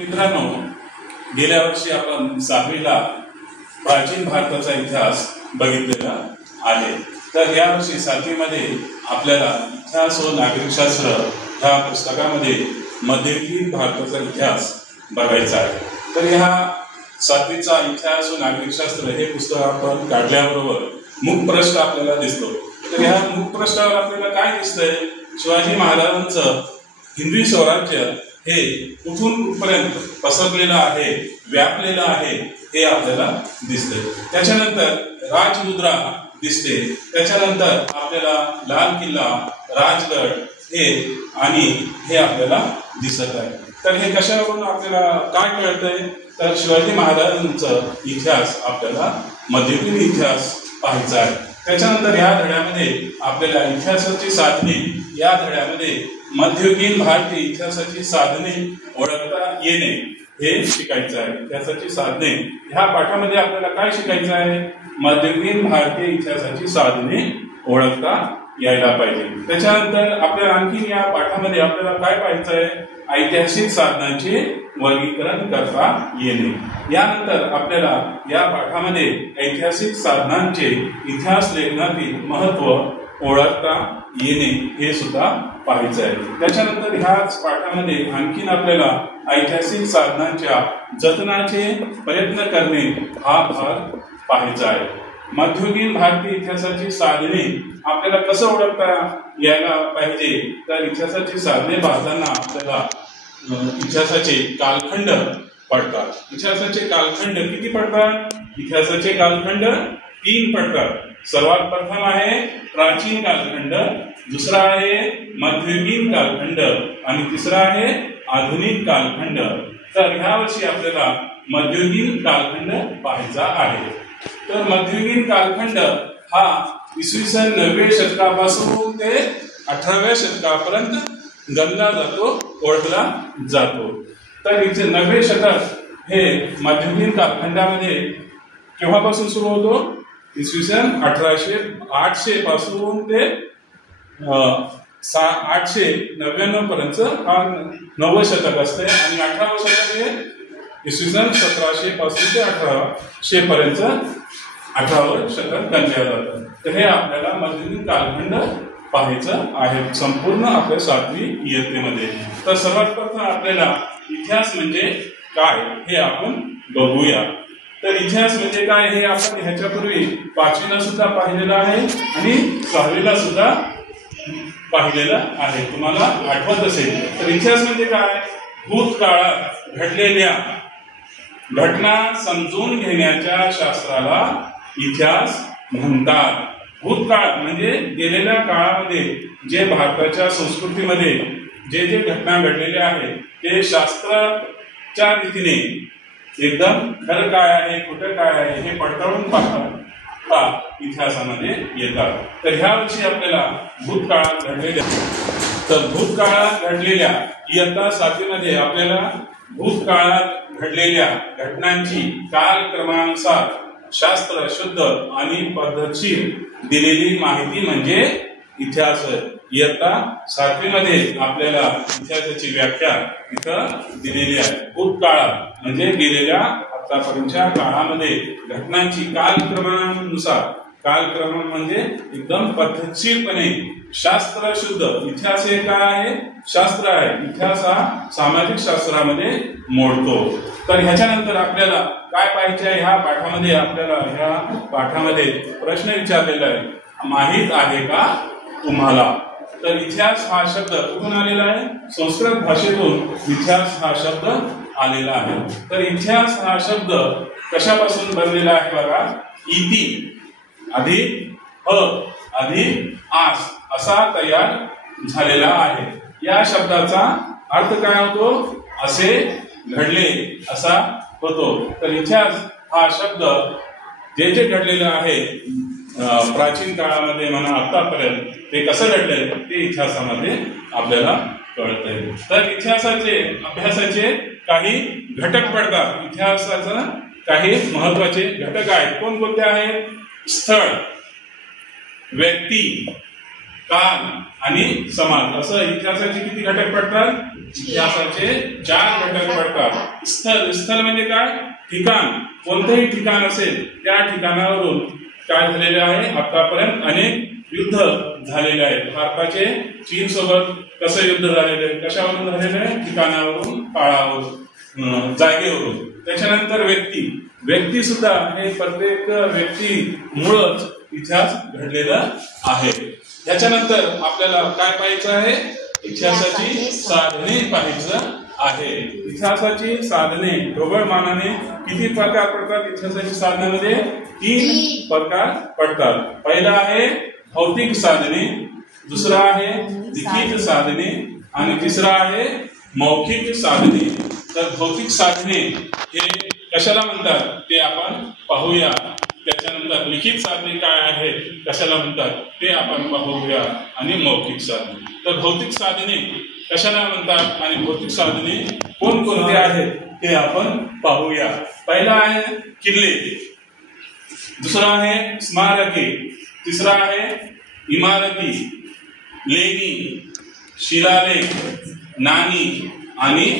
मित्रांनो, गेल्या वर्षी आपण 6वीला प्राचीन भारताचा इतिहास बघितलेला आहे. तर या वर्षी 7वीमध्ये आपल्याला इतिहास व नागरिकशास्त्र ह्या पुस्तकामध्ये मध्ययुगीन भारताचा इतिहास बघायचा आहे. तर ह्या 7वीचा इतिहास व नागरिकशास्त्र हे पुस्तक आपण काढल्याबरोबर मुखपृष्ठ आपल्याला दिसतो. तर ह्या मुखपृष्ठावर आपल्याला काय दिसतंय? शिवाजी महाराजांचं हिंदवी स्वराज्य हे कुठून कुठपर्यंत पसरलेलं आहे, व्यापलेलं आहे हे आपल्याला दिसते. त्याच्यानंतर राजमुद्रा दिसते. त्याच्यानंतर आपल्याला लाल किल्ला, राजगड हे आपल्याला दिसत आहे. तर हे कशावरून आपल्याला काय कळतंय? तर शिवाजी महाराजांचा इतिहास आपल्याला मध्ययुगीन इतिहास पाहायचा आहे. त्याच्यानंतर या धड्यामध्ये आपल्याला इतिहासाची साधने, या धड्यामध्ये मध्ययुगीन भारतीय इतिहासाची साधने ओळखता येणे हे शिकायचं आहे. इतिहासाची साधने ह्या पाठामध्ये आपल्याला काय शिकायचं आहे? मध्ययुगीन भारतीय इतिहासाची साधने ओळखता यायला पाहिजे. त्याच्यानंतर आपल्याला आणखी या पाठामध्ये आपल्याला काय पाहायचं आहे? ऐतिहासिक साधनांचे वर्गीकरण करता येणे. यानंतर आपल्याला या पाठामध्ये ऐतिहासिक साधनांचे इतिहास लेखनातील महत्त्व ओळखता येणे हे सुद्धा पाहायचं आहे. त्याच्यानंतर ह्याच पाठामध्ये आणखीन आपल्याला ऐतिहासिक साधनांच्या जतनाचे प्रयत्न करणे हा भाग पाहायचा आहे. मध्ययुगीन भारतीय इतिहासाची साधने आपल्याला कसं ओळखता यायला पाहिजे? तर इतिहासाची साधने पाहताना आपल्याला इतिहासाचे कालखंड पडतात. इतिहासाचे कालखंड किती पडतात? इतिहासाचे कालखंड 3 पडतात. सर्वात प्रथम आहे प्राचीन कालखंड, दुसरा आहे मध्ययुगीन कालखंड आणि तिसरा आहे आधुनिक कालखंड. तर ह्या वर्षी आपल्याला मध्ययुगीन कालखंड पाहायचा आहे. तर मध्ययुगीन कालखंड हा इसवी सन 9व्या शतकापासून ते 18व्या शतकापर्यंत गणला जातो, ओळखला जातो. तर इथे 9वे शतक हे मध्ययुगीन कालखंडामध्ये केव्हापासून सुरू होतो? इसवी सन 800 पासून ते 899 पर्यंत हा 9वं शतक असते आणि 18वं शतक हे इसवी सन 1700 पासून ते 1800 पर्यंत 18वं शतक गणल्या जातं. तर हे आपल्याला मध्ययुगीन कालखंड पाहायचं आहे संपूर्ण आपल्या 7वी इयत्तेमध्ये. तर सर्वात प्रथम आपल्याला इतिहास म्हणजे काय हे आपण बघूया. तर इतिहास म्हणजे काय हे आपण ह्याच्यापूर्वी 5वीला सुद्धा पाहिलेलं आहे आणि 6वीला सुद्धा पाहिलेलं आहे, तुम्हाला आठवत असेल. तर इतिहास म्हणजे काय? भूतकाळात घडलेल्या घटना समजून घेण्याच्या शास्त्राला इतिहास म्हणतात. भूतकाळ म्हणजे गेलेल्या काळामध्ये जे भारताच्या संस्कृतीमध्ये जे जे घटना घडलेल्या आहेत ते शास्त्राच्या रीतीने एकदम खरं काय आहे, कुठं काय आहे हे पडताळून पाहता इतिहासामध्ये येतात. तर ह्या वर्षी आपल्याला भूतकाळात घडलेल्या इयत्ता 7वीमध्ये आपल्याला भूतकाळात घडलेल्या घटनांची कालक्रमानुसार शास्त्र शुद्ध आणि पद्धतशीर दिलेली माहिती म्हणजे इतिहास. इयत्ता 7वीमध्ये आपल्याला इतिहासाची व्याख्या इथं दिलेली आहे. भूतकाळात म्हणजे गेलेल्या आतापर्यंतच्या काळामध्ये घटनांची कालक्रमानुसार, कालक्रम म्हणजे एकदम पद्धतशीरपणे शास्त्र शुद्ध. इतिहास हे काय आहे? शास्त्र आहे. इतिहास हा सामाजिक शास्त्रामध्ये मोडतो. तर ह्याच्यानंतर आपल्याला काय पाहिजे आहे? ह्या पाठामध्ये आपल्याला ह्या पाठामध्ये प्रश्न विचारलेला आहे, माहित आहे का तुम्हाला? तर इतिहास हा शब्द कुठून आलेला आहे? संस्कृत भाषेतून इतिहास हा शब्द आलेला आहे. तर इतिहास हा शब्द कशापासून बनलेला आहे बघा. इति अधिक अ अधिक आस असा तयार झालेला आहे. या शब्दाचा अर्थ काय होतो? असे घडले असा होतो. तर इतिहास हा शब्द जे जे घडलेलं आहे प्राचीन काळामध्ये म्हणा आतापर्यंत ते कसं घडलंय ते इतिहासामध्ये आपल्याला कळतंय. तर इतिहासाचे अभ्यासाचे काही घटक पडतात. इतिहासाचं काही महत्वाचे घटक आहेत. कोणकोणते आहेत? स्थळ, व्यक्ती, काल आणि समाज असं इतिहासाचे किती घटक पडतात? इतिहासाचे 4 घटक पडतात. स्थल, स्थल म्हणजे काय? ठिकाण. कोणतंही ठिकाण असेल त्या ठिकाणावरून काय झालेले आहे, आतापर्यंत अनेक युद्ध झालेले आहेत. भारताचे चीन सोबत कसं युद्ध झालेलं आहे, कशावरून झालेलं आहे? ठिकाणावरून, काळावरून, जागेवरून. त्याच्यानंतर व्यक्ती, व्यक्ती सुद्धा हे प्रत्येक व्यक्तीमुळेच इतिहास घडलेला आहे. त्याच्यानंतर आपल्याला काय पाहायचं आहे? इतिहासाची साधने पाहायचं आहे. इतिहासाची साधने ढोबळमानाने किती प्रकार पडतात? इतिहासाच्या साधनामध्ये 3 प्रकार पडतात. पहिला आहे भौतिक साधने, दुसरा आहे लिखित साधने आणि तिसरा आहे मौखिक साधने. तर भौतिक साधने हे कशाला म्हणतात ते आपण पाहूया. त्याच्यानंतर लिखित साधने काय आहे, कशाला म्हणतात ते आपण पाहूया, आणि मौखिक साधने. तर भौतिक साधने कशाला म्हणतात आणि भौतिक साधने कोणकोणते आहेत ते आपण पाहूया. पहिला आहे किल्ले, दुसरा आहे स्मारके, तिसरा आहे इमारती, लेणी, शिलालेख, नाणी आणि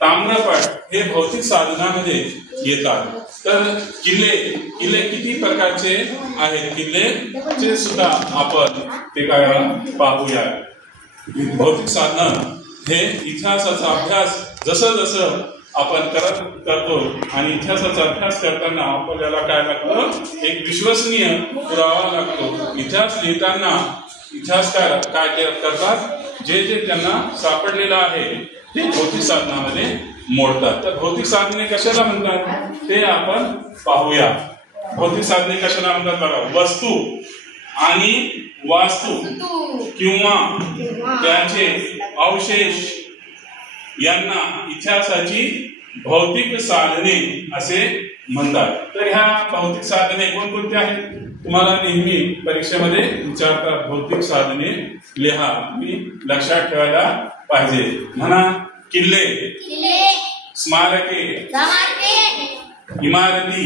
ताम्रपट हे भौतिक साधनामध्ये येतात. तर किल्ले, किल्ले किती प्रकारचे आहेत किल्लेचे सुद्धा आपण ते काय पाहूया. भौतिक साधन हे इतिहासाचा अभ्यास जसं जसं आपण करतो आणि इतिहासाचा अभ्यास करताना आपल्याला काय लागतं, एक विश्वसनीय पुरावा लागतो. इतिहास लिहिताना इतिहासकार काय करतात, जे जे त्यांना सापडलेलं आहे ते भौतिक साधनामध्ये मोडतात. तर भौतिक साधने कशाला म्हणतात ते आपण पाहूया. भौतिक साधने कशाला म्हणतात बघा. वस्तू आणि वास्तू किंवा त्याचे अवशेष यांना इतिहासाची भौतिक साधने असे म्हणतात. तर ह्या भौतिक साधने कोणकोणती आहेत? तुम्हाला नेहमी परीक्षेमध्ये विचारतात. भौतिक साधने लिहा, मी लक्षात ठेवायला पाहिजे. म्हणा. किल्ले, स्मारके, इमारती,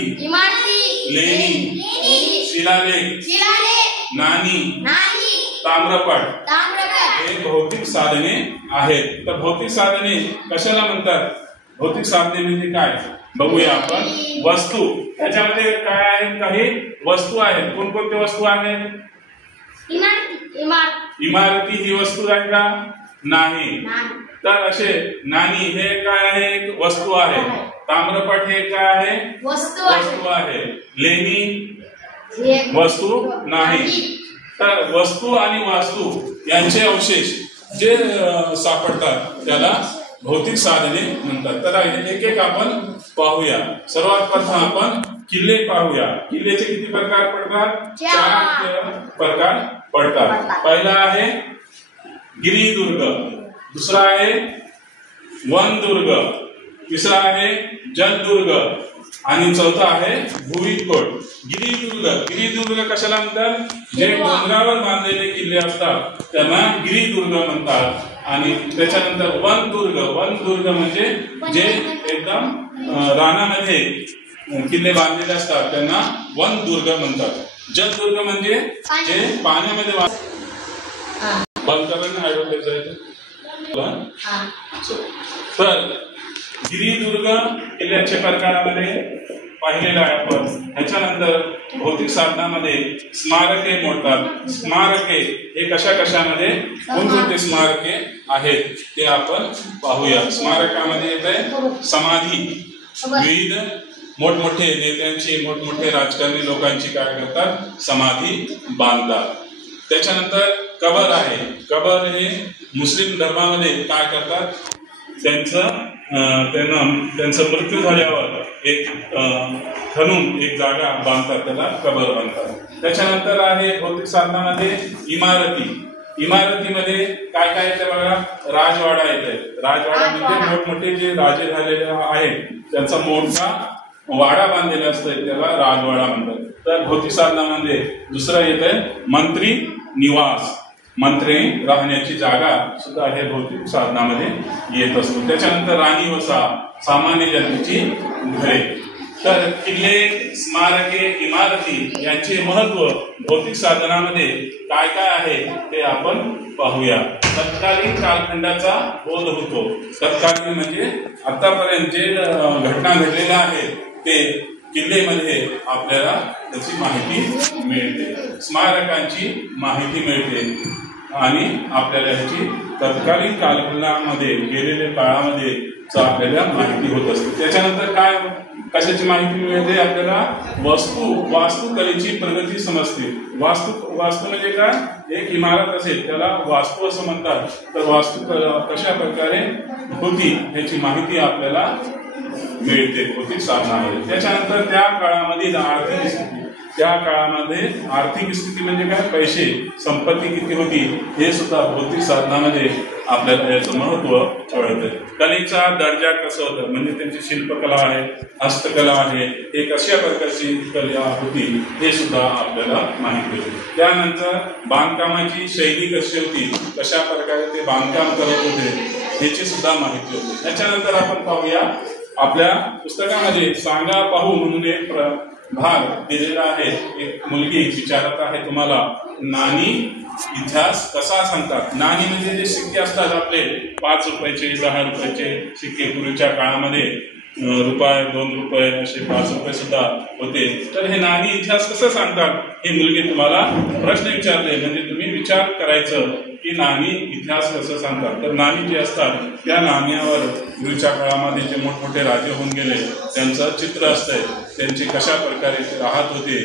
लेणी, शिलालेख, नाणी, ताम्रपट हे भौतिक साधने आहेत. तर भौतिक साधने कशाला म्हणतात? भौतिक साधने म्हणजे काय बघूया आपण. वस्तू, त्याच्यामध्ये काय आहेत, काही वस्तू आहेत. कोणकोणत्या वस्तू आहेत? इमारती ही वस्तू आहे का? नाही. तर असे नाणी हे काय आहे, एक वस्तू आहे. ताम्रपट हे काय आहे, वस्तू आहे. लेणी वस्तू नाही. तर वस्तू आणि वास्तू यांचे अवशेष जे सापडतात त्याला भौतिक साधने म्हणतात. तर एक एक आपण पाहूया. सर्वात प्रथम आपण किल्ले पाहूया. किल्ल्याचे किती प्रकार पडतात? 4 प्रकार पडतात. पहिला आहे गिरिदुर्ग, दुसरा आहे वनदुर्ग, तिसरा आहे जलदुर्ग आणि चौथा आहे भुईकोट. गिरिदुर्ग, गिरिदुर्ग कशाला म्हणतात? जे डोंगरावर बांधलेले किल्ले असतात त्यांना गिरिदुर्ग म्हणतात. आणि त्याच्यानंतर वनदुर्ग, वनदुर्ग म्हणजे जे एकदम रानामध्ये किल्ले बांधलेले असतात त्यांना वनदुर्ग म्हणतात. जलदुर्ग म्हणजे जे पाण्यामध्ये तर गिरिदुर्ग किल्ल्याच्या प्रकारामध्ये पाहिलेला आहे आपण. ह्याच्यानंतर भौतिक साधनामध्ये स्मारके मोडतात. स्मारके हे कशा कशामध्ये, कोणकोणते स्मारके आहेत ते आपण पाहूया. स्मारकामध्ये येते समाधी. विविध मोठमोठे नेत्यांची, मोठमोठे राजकारणी लोकांची काय करतात, समाधी बांधतात. त्याच्यानंतर कबर आहे. कबर हे मुस्लिम धर्मामध्ये काय करतात, त्यांचा मृत्यू झाल्यावर एक खणून एक जागा बांधतात, त्याला कबर बांधतात. त्याच्यानंतर आहे भौतिक साधनामध्ये इमारती. इमारतीमध्ये काय काय येते बघा. राजवाडा येते. राजवाडा म्हणजे मोठमोठे जे राजे झालेले आहेत त्यांचा मोठा वाडा बांधलेला असतो, त्याला राजवाडा म्हणतात. तर भौतिक साधनामध्ये दुसरं येतंय मंत्री निवास. मंत्री राहण्याची जागा सुद्धा हे भौतिक साधनामध्ये येत असतो. त्याच्यानंतर राणी वसा, सामान्य जनतेची घरे. तर किल्ले, स्मारके, इमारती यांचे महत्व भौतिक साधनामध्ये काय काय आहे ते आपण पाहूया. तत्कालीन कालखंडाचा बोध होतो. तत्कालीन म्हणजे आतापर्यंत जे घटना घडलेल्या आहेत ते किल्लेमध्ये आपल्याला त्याची माहिती मिळते, स्मारकांची माहिती मिळते आणि आपल्याला ह्याची तत्कालीन कालखंडामध्ये गेलेल्या काळामध्ये आपल्याला माहिती होत असते. त्याच्यानंतर काय कशाची माहिती मिळते आपल्याला? वास्तुकलेची प्रगती समजते. वास्तू म्हणजे काय? एक इमारत असेल त्याला वास्तू असं म्हणतात. तर वास्तुकला कशा प्रकारे होती ह्याची माहिती आपल्याला मिळते भौतिक साधनामध्ये. त्याच्यानंतर त्या काळामध्ये आर्थिक स्थिती, त्या काळामध्ये आर्थिक स्थिती म्हणजे काय? पैसे, संपत्ती किती होती हे सुद्धा भौतिक साधनामध्ये आपल्याला याचं महत्व कळतं. कलेचा दर्जा कसा होता म्हणजे त्यांची शिल्पकला आहे, हस्तकला आहे, हे कशा प्रकारची कला होती हे सुद्धा आपल्याला माहिती होते. त्यानंतर बांधकामाची शैली कशी होती, कशा प्रकारे ते बांधकाम करत होते ह्याची सुद्धा माहिती होती. त्याच्यानंतर आपण पाहूया आपल्या पुस्तकामध्ये सांगा पाहू म्हणून एक भाग दिलेला आहे. एक मुलगी विचारत आहे तुम्हाला, नाणी इतिहास कसा सांगतात. नाणी म्हणजे जे सिक्के असतात आपले 5 रुपयाचे, 10 रुपयाचे सिक्के पूर्वीच्या काळामध्ये रुपये, 2 रुपये असे 5 रुपये सुद्धा होते. तर हे नाणी इतिहास कसं सांगतात हे मुलगी तुम्हाला प्रश्न विचारले. म्हणजे तुम्ही विचार करायचं की नाणी इतिहास कसं सांगतात. तर नाणी जी असतात त्या नाण्यावर पूर्वीच्या काळामध्ये जे मोठमोठे राजे होऊन गेले त्यांचं चित्र असतंय, त्यांचे कशा प्रकारे ते राहत होते,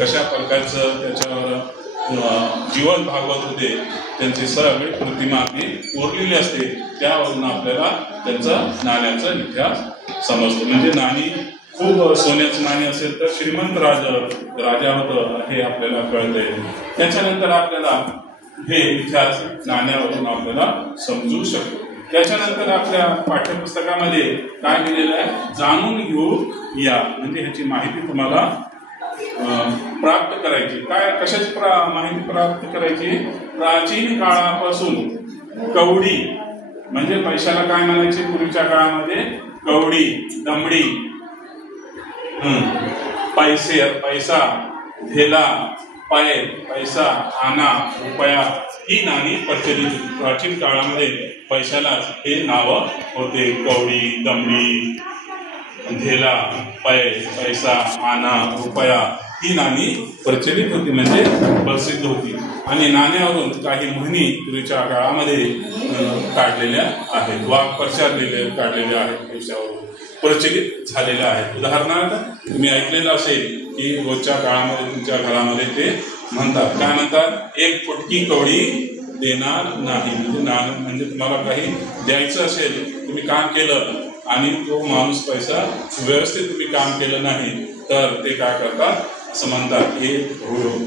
कशा प्रकारचं त्याच्यावर जीवन भागवत होते, त्यांची सगळी प्रतिमा ती कोरलेली असते. त्यावरून आपल्याला त्यांचा नाण्याचा इतिहास समजतो. म्हणजे नाणी खूप सोन्याचं नाणी असेल तर श्रीमंत राजा होतं हे आपल्याला कळतंय. त्याच्यानंतर आपल्याला हे इतिहास नाण्यावरून आपल्याला समजू शकतो. त्याच्यानंतर आपल्या पाठ्यपुस्तकामध्ये काय दिलेलं आहे? जाणून घेऊ या म्हणजे ह्याची माहिती तुम्हाला प्राप्त करायची. काय कशाची माहिती प्राप्त करायची? प्राचीन काळापासून कवडी म्हणजे पैशाला काय म्हणायचे पूर्वीच्या काळामध्ये? कवडी, दमडी, पैसा, धेला, पाय, पैसा, आना, रुपया ही नाणी प्रचलित होती. प्राचीन काळामध्ये पैशाला हे नाव होते. कवडी, दमडी, धेला, पैसा, आना, रुपया ही नाणी प्रचलित होती म्हणजे प्रसिद्ध होती. आणि नाण्यावरून काही म्हणी पूर्वीच्या काळामध्ये काढलेल्या आहेत, वाक्प्रचार काढलेल्या आहेत, पैशावरून प्रचलित झालेल्या आहेत. उदाहरणार्थ तुम्ही ऐकलेलं असेल की रोजच्या काळामध्ये तुमच्या घरामध्ये ते म्हणतात, काय म्हणतात? 1 फुटकी कवडी देणार नाही. म्हणजे तुम्हाला काही द्यायचं असेल, तुम्ही काम केलं आणि तो माणूस पैसा व्यवस्थित तुम्ही काम केलं नाही तर ते काय करतात असं म्हणतात, 1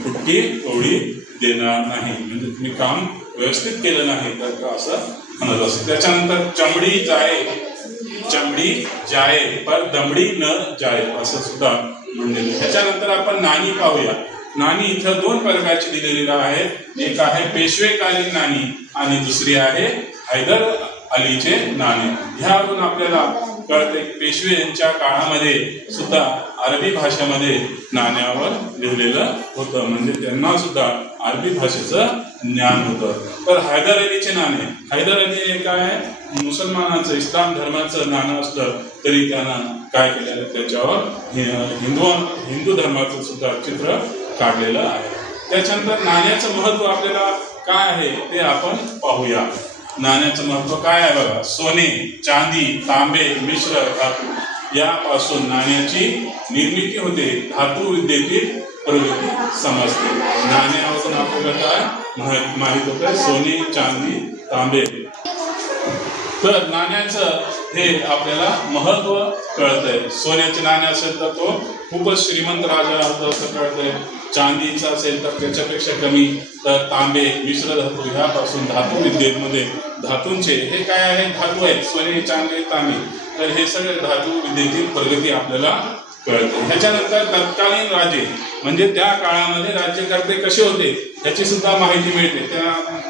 फुटकी कवडी देणार नाही. म्हणजे तुम्ही काम व्यवस्थित केलं नाही तर का असं म्हणत असतं. त्याच्यानंतर चमडी जाय पर दमडी न जाय असं सुद्धा म्हणलेलं. त्याच्यानंतर आपण नाणी पाहूया. नाणी इथं 2 प्रकारची दिलेली आहेत. एक आहे पेशवेकालीन नाणी आणि दुसरी आहे हैदर अलीचे नाणे. ह्यावरून आपल्याला कळते पेशवे यांच्या काळामध्ये सुद्धा अरबी भाषेमध्ये नाण्यावर लिहिलेलं होतं, म्हणजे त्यांना सुद्धा अरबी भाषेचं ज्ञान होतं. तर हैदर अलीचे नाणे, हैदर अली हे काय मुसलमानांचं, इस्लाम धर्माचं नाणं असलं तरी त्यानं काय केलेलं त्याच्यावर हिंदू धर्माचं सुद्धा चित्र काढलेलं आहे. त्याच्यानंतर नाण्याचं महत्व आपल्याला काय आहे ते आपण पाहूया. नाण्याचं महत्व काय आहे बघा. सोने, चांदी, तांबे, मिश्र धातू यापासून नाण्याची निर्मिती होते. धातू विद्येतील प्रगती समजते. नाण्यापासून आपल्याला काय माहित होतं? सोने, चांदी, तांबे. तर नाण्याचं हे आपल्याला महत्व कळतंय. सोन्याचे नाणे असेल तर तो खूपच श्रीमंत राजा होता असं कळतंय. चांदीचा असेल तर त्याच्यापेक्षा कमी. तर तांबे, मिश्र धातू ह्यापासून धातू विद्येमध्ये धातूंचे हे काय आहे? धातू आहेत. सोने, चांदी, तांबे. तर हे सगळे धातू विद्येतील प्रगती आपल्याला कळते. ह्याच्यानंतर तत्कालीन राजे म्हणजे त्या काळामध्ये राज्यकर्ते कसे होते याची सुद्धा माहिती मिळते.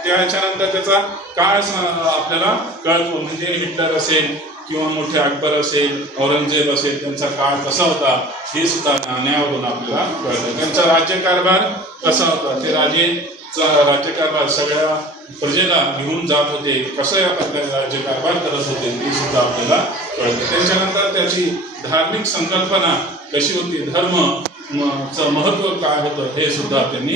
त्याच्यानंतर त्याचा काळ आपल्याला कळतो. म्हणजे हिटलर असेल किंवा मोठे अकबर असेल, औरंगजेब असेल, त्यांचा काळ कसा होता हे सुद्धा नाण्यावरून आपल्याला कळतं. त्यांचा राज्यकारभार कसा होता, ते राज्यकारभार सगळ्या प्रजेला घेऊन जात होते, कसं या प्रकारे राज्यकारभार करत होते ते सुद्धा आपल्याला कळतं. त्याच्यानंतर त्याची धार्मिक संकल्पना कशी होती, धर्म चं महत्त्व काय होतं हे सुद्धा त्यांनी